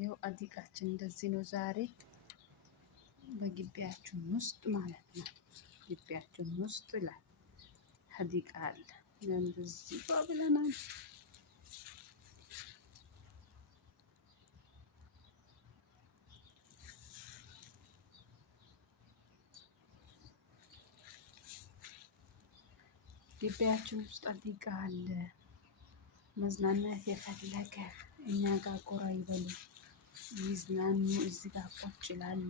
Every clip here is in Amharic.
ይኸው አዲቃችን እንደዚህ ነው ዛሬ በግቢያችን ውስጥ ማለት ነው። ግቢያችን ውስጥ ይላል ሀዲቃ አለ። እንደዚህ ብለናል። ግቢያችን ውስጥ ሀዲቃ አለ። መዝናናት የፈለገ እኛ ጋር ጎራ ይበሉ፣ ይዝናኑ። እዚህ ጋር ቁጭ ይላሉ።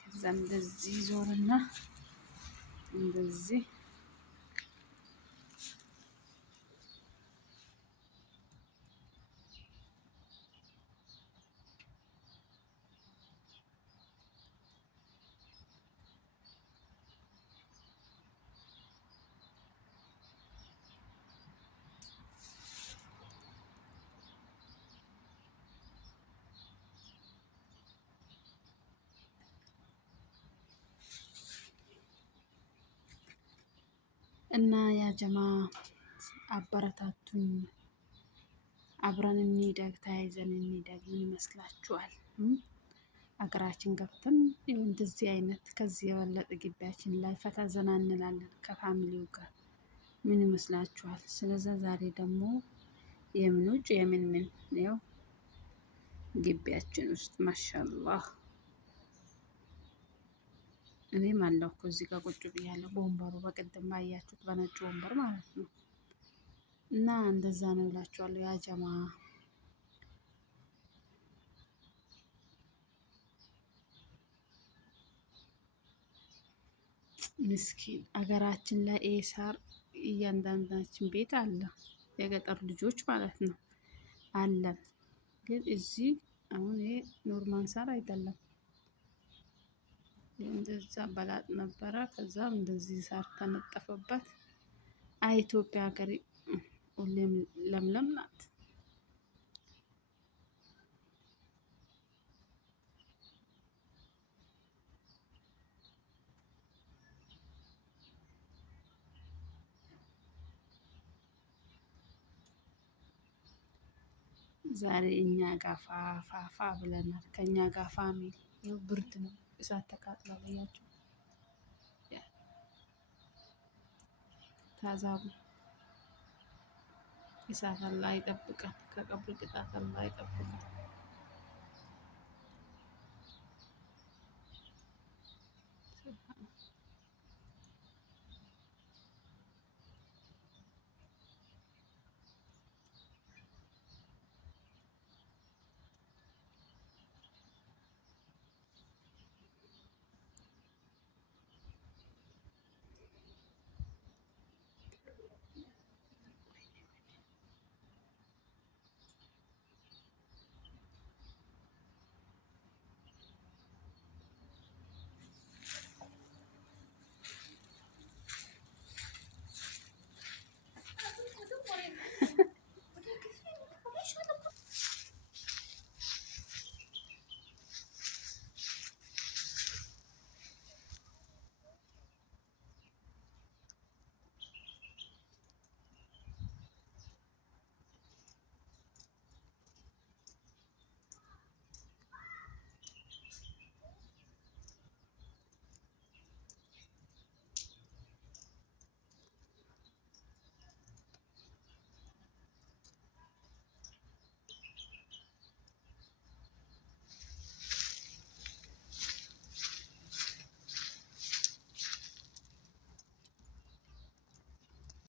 ከዛ እንደዚህ ዞርና እንደዚህ እና ያ ጀማ አበረታቱን፣ አብረን እንደግ፣ ተያይዘን እንደግ። ምን ይመስላችኋል? አገራችን ገብተን እንደዚህ አይነት ከዚህ የበለጠ ግቢያችን ላይ ፈታ ዘና እንላለን ከፋሚሊው ጋር። ምን ይመስላችኋል? ስለዚህ ዛሬ ደግሞ የምን ውጭ የምን ያው ግቢያችን ውስጥ ማሻአላህ እኔም አለሁ እኮ እዚህ ጋር ቁጭ ብያለሁ በወንበሩ በቅድም ባያችሁት በነጭ ወንበር ማለት ነው። እና እንደዛ ነው እላችኋለሁ ያ ጀማ። ምስኪን አገራችን ላይ ኤሳር እያንዳንዳችን ቤት አለ፣ የገጠር ልጆች ማለት ነው አለን። ግን እዚህ አሁን ይሄ ኖርማል ሳር አይደለም። እንደዛ በላጥ ነበረ። ከዛም እንደዚህ ሳር ተነጠፈበት። አይ ኢትዮጵያ ሀገር ሁሌም ለምለም ናት። ዛሬ እኛ ጋር ፋፋ ብለናል። ከኛ ጋር ፋሚሊ ይኸው ብርድ ነው። እሳት ተቃጥሏል። አያችሁ ታዛቡ። እሳት አላህ ይጠብቀን፣ ከቀብር ቅጣት አላህ ይጠብቀን።